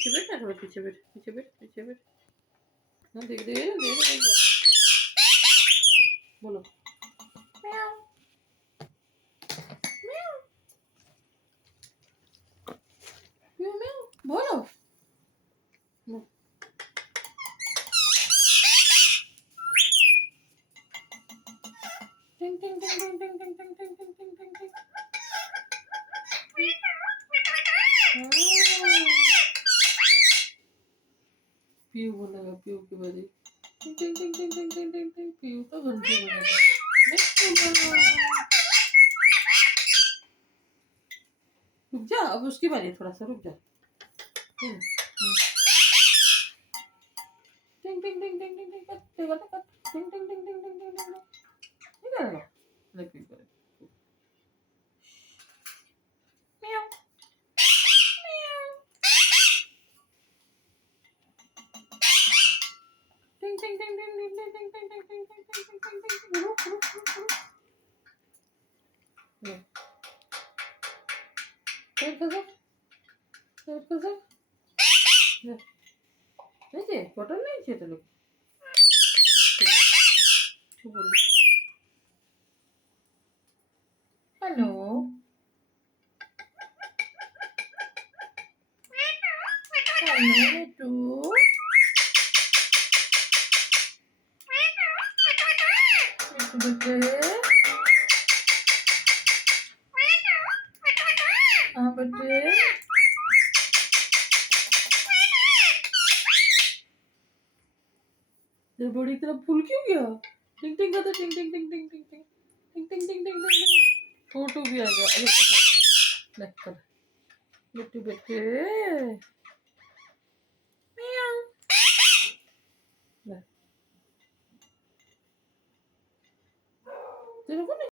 पीछे बैठ ना, थोड़ा पीछे बैठ, पीछे बैठ, पीछे बैठ। हाँ देख देख देख देख देख। बोलो म्याऊ म्याऊ म्याऊ म्याऊ बोलो। टिंग टिंग टिंग टिंग टिंग टिंग टिंग टिंग टिंग टिंग टिंग टिंग। पीयू बोलेगा, पीयू की बारी। टिंग टिंग टिंग टिंग टिंग टिंग टिंग टिंग। पीयू का घंटी बजाता। रुक जा, अब उसकी बारी, थोड़ा सा रुक जा। टिंग टिंग टिंग टिंग टिंग टिंग कट देगा तो कट। टिंग टिंग टिंग टिंग टिंग टिंग टिंग। नहीं करेगा, लेकिन करे। म्याऊ म्याऊ। टिंग टिंग टिंग टिंग टिंग टिंग टिंग टिंग टिंग टिंग टिंग टिंग टिंग टिंग टिंग। रुक रुक रुक रुक। पेट कसं, पेट कसं। नहीं चाहिए, बॉटल नहीं चाहिए तेरे को। बोलो हेलो हेलो टू। बेटे हाँ बेटे। तेरी बॉडी तरफ फूल क्यों गया? टिंग टिंग करते, टिंग टिंग टिंग टिंग टिंग टिंग टिंग टिंग टिंग टिंग टिंग। छोटू भी आ गया। अरे देख कर बेटे बेटे। म्याऊ। तेरे को